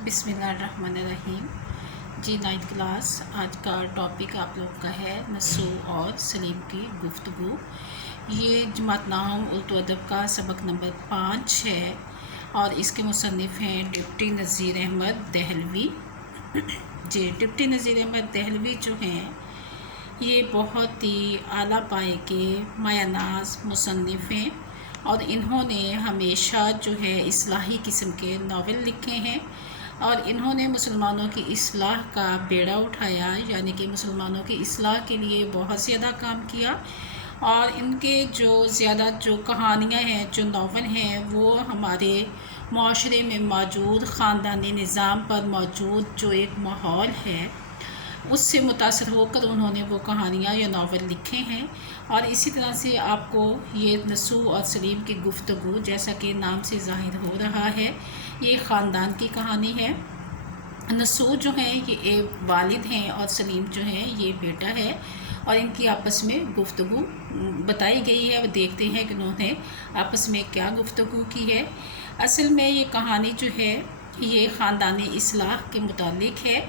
बिस्मिल्लाहिर्रहमानिर्रहीम। जी 9th class. आज का टॉपिक आप लोग का है नसू और सलीम की गुफ्तगू। ये जमात नाहम उर्दू अदब का सबक नंबर 5 है और इसके मुसन्निफ़ हैं डिप्टी नज़ीर अहमद दहलवी। जी डिप्टी नज़ीर अहमद दहलवी जो हैं ये बहुत ही आला पाए के मायानाज़ मुसन्निफ़ हैं और इन्होंने हमेशा जो है इस्लाही किस्म के नावल लिखे हैं और इन्होंने मुसलमानों की इस्लाह का बेड़ा उठाया, यानी कि मुसलमानों की इस्लाह के लिए बहुत ज़्यादा काम किया। और इनके जो कहानियाँ हैं, जो नावल हैं, वो हमारे माशरे में मौजूद ख़ानदानी निज़ाम पर मौजूद जो एक माहौल है उससे मुतासर होकर उन्होंने वो कहानियाँ या नावल लिखे हैं। और इसी तरह से आपको ये नसू और सलीम की गुफ्तगू, जैसा कि नाम से ज़ाहिर हो रहा है, ये ख़ानदान की कहानी है। नसू जो हैं ये एक वालिद हैं और सलीम जो हैं ये बेटा है और इनकी आपस में गुफ्तगू बताई गई है। अब देखते हैं कि उन्होंने आपस में क्या गुफ्तगू की है। असल में ये कहानी जो है ये ख़ानदानी इस्लाह के मुतालिक है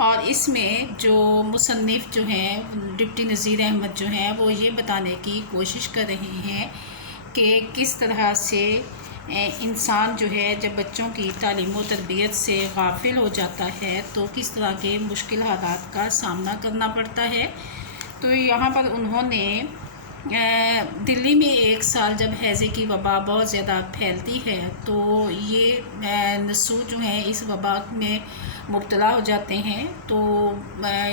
और इसमें जो मुसन्निफ़ जो हैं डिप्टी नज़ीर अहमद जो हैं वो ये बताने की कोशिश कर रहे हैं कि किस तरह से इंसान जो है जब बच्चों की तालीम व तरबियत से गाफिल हो जाता है तो किस तरह के मुश्किल हालात का सामना करना पड़ता है। तो यहाँ पर उन्होंने दिल्ली में एक साल जब हैज़े की वबा बहुत ज़्यादा फैलती है तो ये नसू जो हैं इस वबा में मुब्तला हो जाते हैं, तो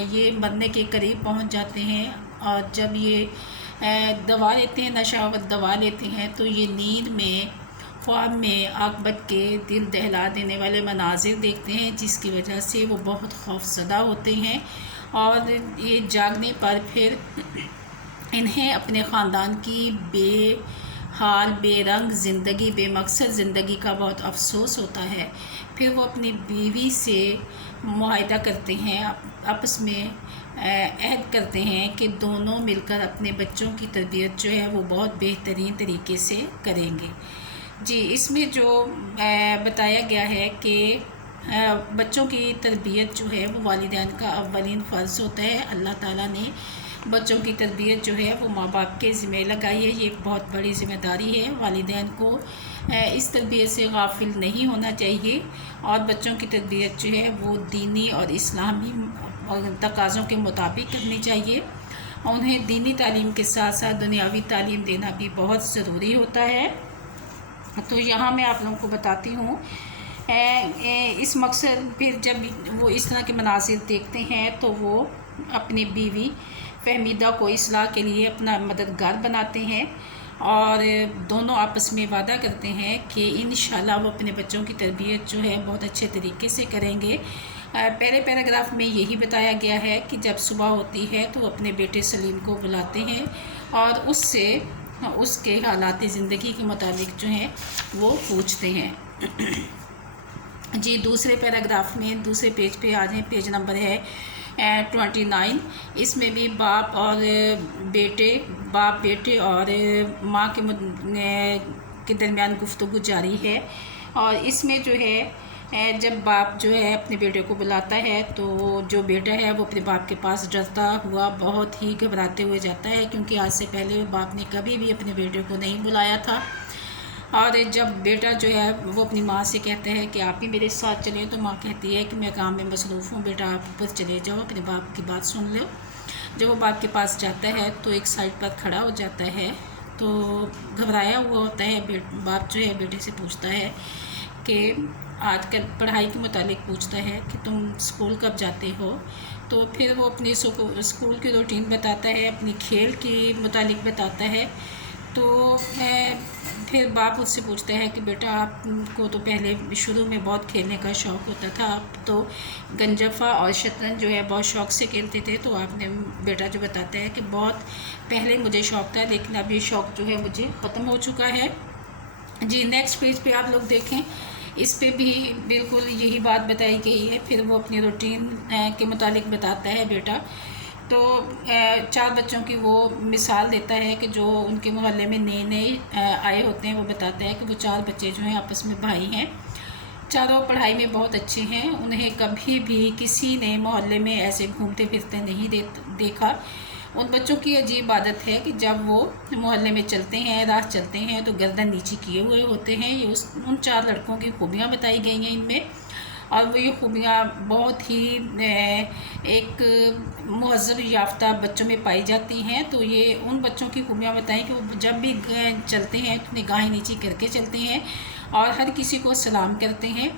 ये मरने के करीब पहुंच जाते हैं। और जब ये दवा लेते हैं, नशावर दवा लेते हैं, तो ये नींद में ख्वाब में आक़िबत के दिल दहला देने वाले मनाजिर देखते हैं, जिसकी वजह से वो बहुत खौफज़दा होते हैं। और ये जागने पर फिर इन्हें अपने ख़ानदान की बेहाल बेरंग ज़िंदगी, बेमकसद ज़िंदगी का बहुत अफसोस होता है। फिर वो अपनी बीवी से मुआहदा करते हैं, आपस में अहद करते हैं कि दोनों मिलकर अपने बच्चों की तरबियत जो है वो बहुत बेहतरीन तरीके से करेंगे। जी इसमें जो बताया गया है कि बच्चों की तरबियत जो है वो वालिदैन का अव्वलीन फ़र्ज़ होता है। अल्लाह ताला ने बच्चों की तरबियत जो है वो माँ बाप के ज़िम्मे लगाई है। ये एक बहुत बड़ी ज़िम्मेदारी है। वालिदैन को इस तरबियत से गाफिल नहीं होना चाहिए और बच्चों की तरबियत जो है वो दीनी और इस्लामी तकाज़ों के मुताबिक करनी चाहिए। उन्हें दीनी तालीम के साथ साथ दुनियावी तालीम देना भी बहुत ज़रूरी होता है। तो यहाँ मैं आप लोगों को बताती हूँ इस मकसद फिर जब वो इस तरह के मनासिर देखते हैं तो वो अपनी बीवी फहमीदा को इस्लाह के लिए अपना मददगार बनाते हैं और दोनों आपस में वादा करते हैं कि इंशाल्लाह वो अपने बच्चों की तरबियत जो है बहुत अच्छे तरीके से करेंगे। पहले पैराग्राफ में यही बताया गया है कि जब सुबह होती है तो अपने बेटे सलीम को बुलाते हैं और उससे उसके हालात ज़िंदगी के मुताबिक जो हैं वो पूछते हैं। जी दूसरे पैराग्राफ में दूसरे पेज पे आ जाएँ, पेज नंबर है 29। इसमें भी बाप बेटे और माँ के दरमियान गुफ्तगू जारी है। और इसमें जो है जब बाप जो है अपने बेटे को बुलाता है तो जो बेटा है वो अपने बाप के पास डरता हुआ बहुत ही घबराते हुए जाता है, क्योंकि आज से पहले बाप ने कभी भी अपने बेटे को नहीं बुलाया था। और जब बेटा जो है वो अपनी माँ से कहता है कि आप ही मेरे साथ चलें, तो माँ कहती है कि मैं काम में मसरूफ़ हूँ, बेटा आप ऊपर चले जाओ, अपने बाप की बात सुन लो। जब वो बाप के पास जाता है तो एक साइड पर खड़ा हो जाता है, तो घबराया हुआ होता है। बाप जो है बेटे से पूछता है कि आजकल पढ़ाई के मुतालिक पूछता है कि तुम स्कूल कब जाते हो। तो फिर वो अपनी स्कूल की रूटीन बताता है, अपनी खेल के मुतालिक बताता है। तो फिर बाप उससे पूछता है कि बेटा आपको तो पहले शुरू में बहुत खेलने का शौक़ होता था, आप तो गंजफ़ा और शतरंज जो है बहुत शौक़ से खेलते थे। तो आपने बेटा जो बताता है कि बहुत पहले मुझे शौक़ था, लेकिन अब ये शौक़ जो है मुझे ख़त्म हो चुका है। जी नेक्स्ट पेज पे आप लोग देखें, इस पे भी बिल्कुल यही बात बताई गई है। फिर वो अपनी रूटीन के मुतालिक बताता है बेटा। तो 4 बच्चों की वो मिसाल देता है कि जो उनके मोहल्ले में नए नए आए होते हैं। वो बताता है कि वो 4 बच्चे जो हैं आपस में भाई हैं। चारों पढ़ाई में बहुत अच्छे हैं। उन्हें कभी भी किसी ने मोहल्ले में ऐसे घूमते फिरते नहीं देखा। उन बच्चों की अजीब आदत है कि जब वो मोहल्ले में चलते हैं, राह चलते हैं, तो गर्दन नीचे किए हुए होते हैं। ये उन 4 लड़कों की खूबियाँ बताई गई हैं इनमें, और वो ये खूबियाँ बहुत ही एक महज़्ज़ब याफ्ता बच्चों में पाई जाती हैं। तो ये उन बच्चों की खूबियाँ बताएं कि वो जब भी चलते हैं तो निगाहें नीचे करके चलते हैं और हर किसी को सलाम करते हैं।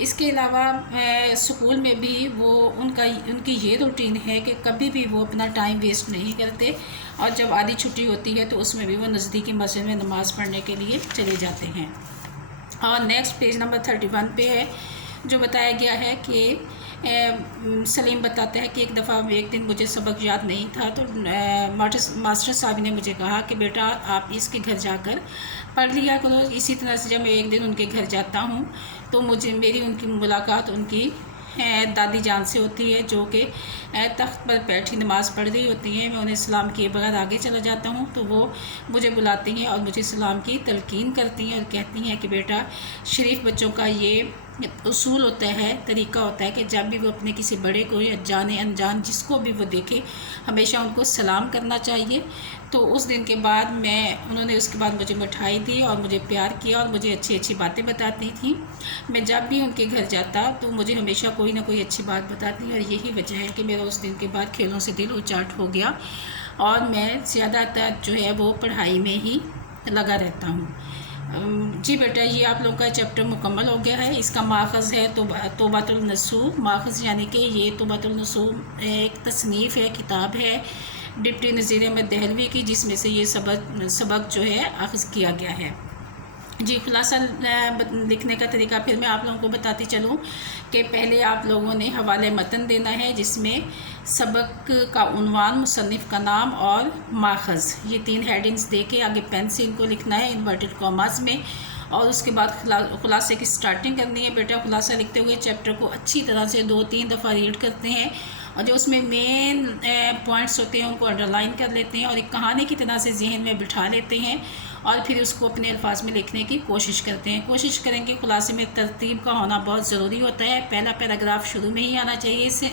इसके अलावा स्कूल में भी वो उनकी ये रूटीन है कि कभी भी वो अपना टाइम वेस्ट नहीं करते, और जब आधी छुट्टी होती है तो उसमें भी वो नज़दीकी मस्जिद में नमाज़ पढ़ने के लिए चले जाते हैं। और नेक्स्ट पेज नंबर 31 पे है, जो बताया गया है कि सलीम बताता है कि एक दिन मुझे सबक याद नहीं था, तो मास्टर साहब ने मुझे कहा कि बेटा आप इसके घर जाकर पढ़ लिया करो। इसी तरह से जब मैं एक दिन उनके घर जाता हूँ तो मेरी उनकी मुलाकात उनकी दादी जान से होती है, जो कि तख्त पर बैठी नमाज़ पढ़ रही होती हैं। मैं उन्हें सलाम किए बगैर आगे चला जाता हूँ तो वो मुझे बुलाती हैं और मुझे सलाम की तलकीन करती हैं और कहती हैं कि बेटा, शरीफ बच्चों का ये उसूल होता है, तरीका होता है कि जब भी वो अपने किसी बड़े को या जाने अनजान जिसको भी वो देखे, हमेशा उनको सलाम करना चाहिए। तो उस दिन के बाद उन्होंने उसके बाद मुझे मिठाई दी और मुझे प्यार किया और मुझे अच्छी अच्छी बातें बताती थी। मैं जब भी उनके घर जाता तो मुझे हमेशा कोई ना कोई अच्छी बात बताती, और यही वजह है कि मेरा उस दिन के बाद खेलों से दिल उचाट हो गया और मैं ज़्यादातर जो है वो पढ़ाई में ही लगा रहता हूँ। जी बेटा, ये आप लोगों का चैप्टर मुकम्मल हो गया है। इसका माखज़ है तौबातुल नसूह। माखज़ यानी कि ये तौबातुल नसूह एक तसनीफ़ है, किताब है डिप्टी नज़ीर अहमद दहलवी की, जिसमें से ये सबक जो है अख़ज़ किया गया है। जी, खुलासा लिखने का तरीका फिर मैं आप लोगों को बताती चलूँ कि पहले आप लोगों ने हवाले मतन देना है, जिसमें सबक का उन्वान, मुसन्निफ़ का नाम और माखज़, ये 3 हेडिंग्स दे के आगे पेन से इनको लिखना है इन्वर्टेड कॉमास में, और उसके बाद खुलासे की स्टार्टिंग करनी है। बेटा, खुलासा लिखते हुए चैप्टर को अच्छी तरह से 2-3 दफ़ा रीड करते हैं और जो उसमें मेन पॉइंट्स होते हैं उनको अंडरलाइन कर लेते हैं और एक कहानी की तरह से जहन में बिठा लेते हैं और फिर उसको अपने अल्फाज में लिखने की कोशिश करते हैं। कोशिश करेंगे। खुलासे में तरतीब का होना बहुत ज़रूरी होता है। पहला पैराग्राफ शुरू में ही आना चाहिए इससे,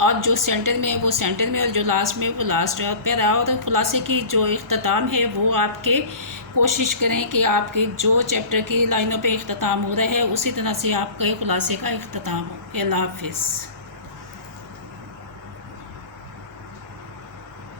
और जो सेंटर में है वो सेंटर में, और जो लास्ट में वो लास्ट है। और खुलासे की जो इख्तिताम है वो आपके कोशिश करें कि आपके जो चैप्टर की लाइनों पे इख्तिताम हो रहा है उसी तरह से आपके खुलासे का इख्तिताम हो। अल्लाह हाफ़िज़।